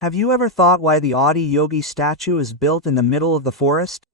Have you ever thought why the Adiyogi statue is built in the middle of the forest?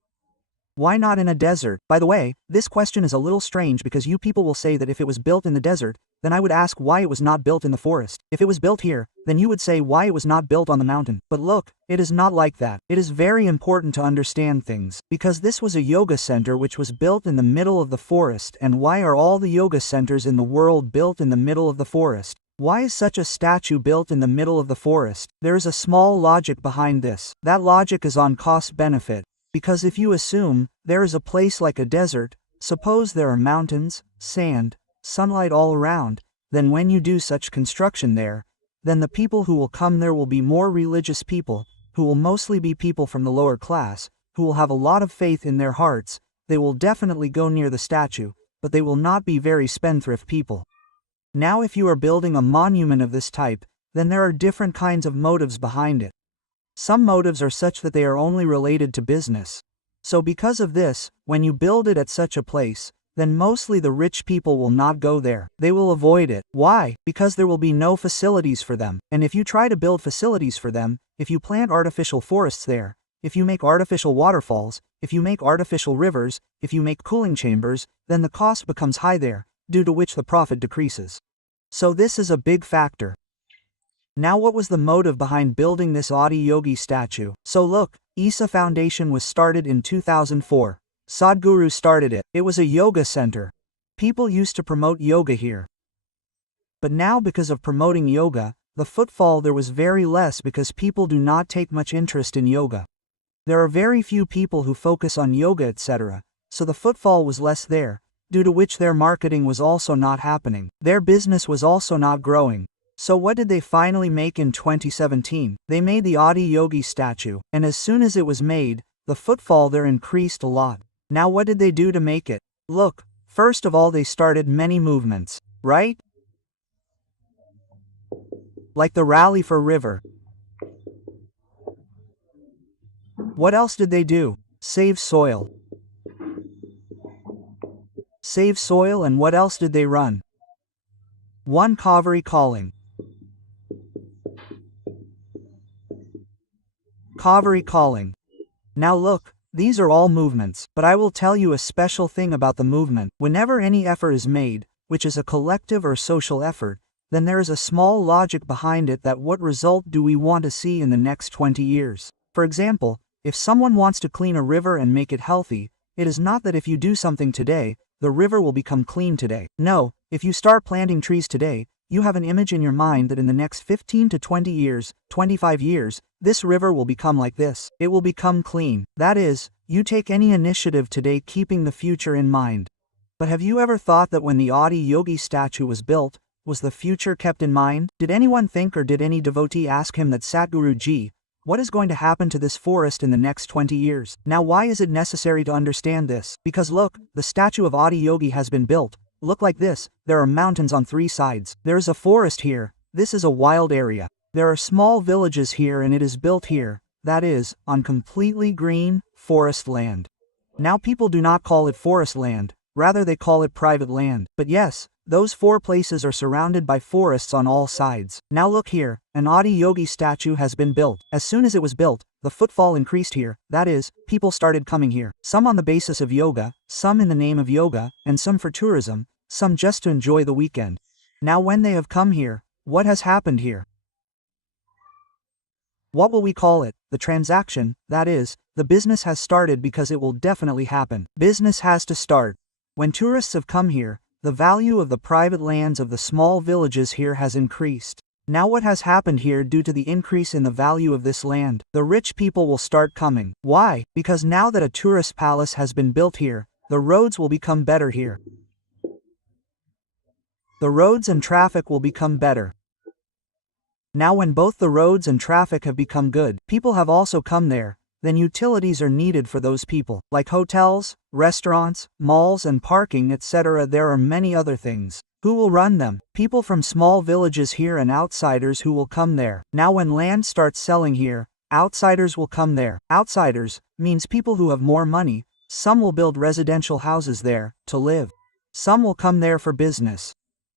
Why not in a desert? By the way, this question is a little strange because you people will say that if it was built in the desert, then I would ask why it was not built in the forest. If it was built here, then you would say why it was not built on the mountain. But look, it is not like that. It is very important to understand things, because this was a yoga center which was built in the middle of the forest. And why are all the yoga centers in the world built in the middle of the forest? Why is such a statue built in the middle of the forest? There is a small logic behind this. That logic is on cost-benefit. Because if you assume there is a place like a desert, suppose there are mountains, sand, sunlight all around, then when you do such construction there, then the people who will come there will be more religious people, who will mostly be people from the lower class, who will have a lot of faith in their hearts. They will definitely go near the statue, but they will not be very spendthrift people. Now if you are building a monument of this type, then there are different kinds of motives behind it. Some motives are such that they are only related to business. So because of this, when you build it at such a place, then mostly the rich people will not go there. They will avoid it. Why? Because there will be no facilities for them. And if you try to build facilities for them, if you plant artificial forests there, if you make artificial waterfalls, if you make artificial rivers, if you make cooling chambers, then the cost becomes high there, due to which the profit decreases. So this is a big factor. Now what was the motive behind building this Adiyogi statue? So look, ISA Foundation was started in 2004. Sadhguru started it. It was a yoga center. People used to promote yoga here. But now because of promoting yoga, the footfall there was very less because people do not take much interest in yoga. There are very few people who focus on yoga etc. So the footfall was less there, due to which their marketing was also not happening. Their business was also not growing. So what did they finally make in 2017? They made the Adiyogi statue, and as soon as it was made, the footfall there increased a lot. Now what did they do to make it? Look, first of all they started many movements, right? Like the Rally for River. What else did they do? Save soil. Save soil, and what else did they run? One Kaveri calling. Kaveri calling. Now look, these are all movements, but I will tell you a special thing about the movement. Whenever any effort is made, which is a collective or social effort, then there is a small logic behind it that what result do we want to see in the next 20 years. For example, if someone wants to clean a river and make it healthy, it is not that if you do something today, the river will become clean today. No, if you start planting trees today, you have an image in your mind that in the next 15 to 20 years, 25 years, this river will become like this. It will become clean. That is, you take any initiative today keeping the future in mind. But have you ever thought that when the Adiyogi statue was built, was the future kept in mind? Did anyone think or did any devotee ask him that Sadhguru ji, what is going to happen to this forest in the next 20 years? Now why is it necessary to understand this? Because look, the statue of Adiyogi has been built. Look like this, there are mountains on 3 sides. There is a forest here, this is a wild area. There are small villages here and it is built here, that is, on completely green, forest land. Now people do not call it forest land, rather they call it private land. But yes, those 4 places are surrounded by forests on all sides. Now look here, an Adiyogi statue has been built. As soon as it was built, the footfall increased here, that is, people started coming here. Some on the basis of yoga, some in the name of yoga, and some for tourism, some just to enjoy the weekend. Now when they have come here, what has happened here? What will we call it? The transaction, that is, the business has started because it will definitely happen. Business has to start. When tourists have come here, the value of the private lands of the small villages here has increased. Now what has happened here due to the increase in the value of this land? The rich people will start coming. Why? Because now that a tourist palace has been built here, the roads will become better here. The roads and traffic will become better. Now when both the roads and traffic have become good, people have also come there, then utilities are needed for those people, like hotels, restaurants, malls and parking etc. There are many other things. Who will run them? People from small villages here and outsiders who will come there. Now when land starts selling here, outsiders will come there. Outsiders means people who have more money. Some will build residential houses there, to live. Some will come there for business.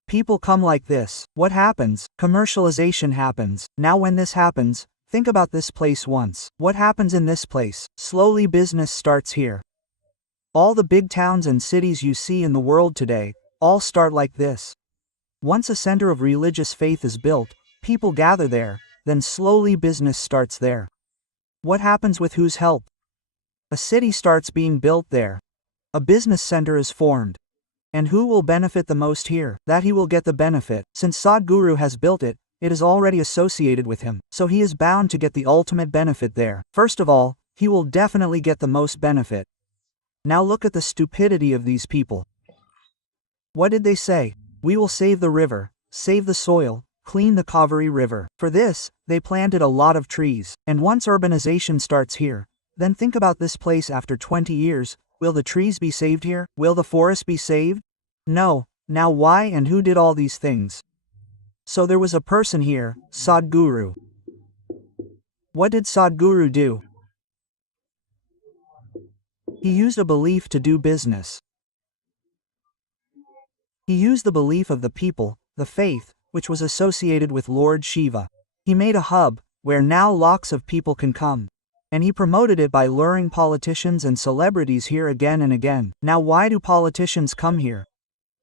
People come like this. What happens? Commercialization happens. Now when this happens, Think about this place once. What happens in this place? Slowly business starts here. All the big towns and cities you see in the world today, all start like this. Once a center of religious faith is built, people gather there, then slowly business starts there. What happens with whose help? A city starts being built there. A business center is formed. And who will benefit the most here? That he will get the benefit. Since Sadhguru has built it, it is already associated with him, so he is bound to get the ultimate benefit there. First of all, he will definitely get the most benefit. Now look at the stupidity of these people. What did they say? We will save the river, save the soil, clean the Kaveri River. For this, they planted a lot of trees. And once urbanization starts here, then think about this place after 20 years, will the trees be saved here? Will the forest be saved? No. Now why and who did all these things? So there was a person here, Sadhguru. What did Sadhguru do? He used a belief to do business. He used the belief of the people, the faith, which was associated with Lord Shiva. He made a hub, where now lakhs of people can come. And he promoted it by luring politicians and celebrities here again and again. Now why do politicians come here?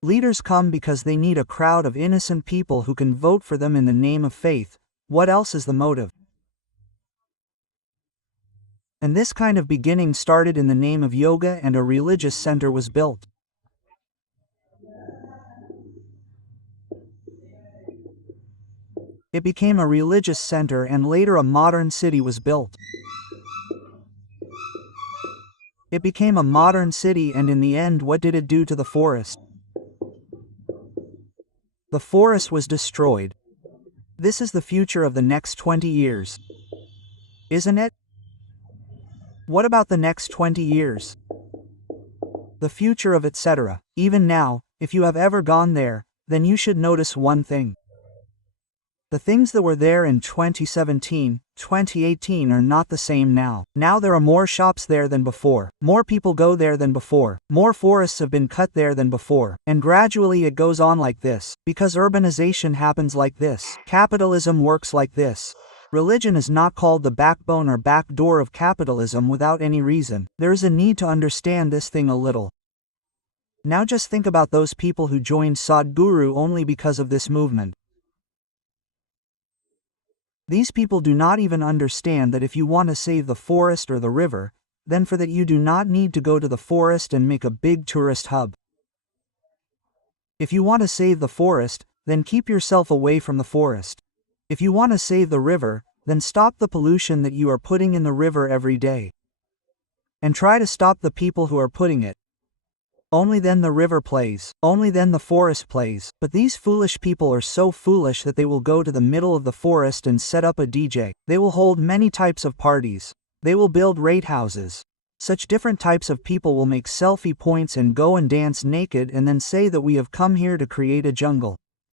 Leaders come because they need a crowd of innocent people who can vote for them in the name of faith. What else is the motive? And this kind of beginning started in the name of yoga, and a religious center was built. It became a religious center, and later a modern city was built. It became a modern city, and in the end, what did it do to the forest? The forest was destroyed. This is the future of the next 20 years. Isn't it? What about the next 20 years? The future of etc. Even now, if you have ever gone there, then you should notice one thing. The things that were there in 2017, 2018 are not the same now. Now there are more shops there than before. More people go there than before. More forests have been cut there than before. And gradually it goes on like this. Because urbanization happens like this. Capitalism works like this. Religion is not called the backbone or back door of capitalism without any reason. There is a need to understand this thing a little. Now just think about those people who joined Sadhguru only because of this movement. These people do not even understand that if you want to save the forest or the river, then for that you do not need to go to the forest and make a big tourist hub. If you want to save the forest, then keep yourself away from the forest. If you want to save the river, then stop the pollution that you are putting in the river every day. And try to stop the people who are putting it. Only then the river plays. Only then the forest plays. But these foolish people are so foolish that they will go to the middle of the forest and set up a DJ. They will hold many types of parties. They will build rate houses. Such different types of people will make selfie points and go and dance naked and then say that we have come here to create a jungle.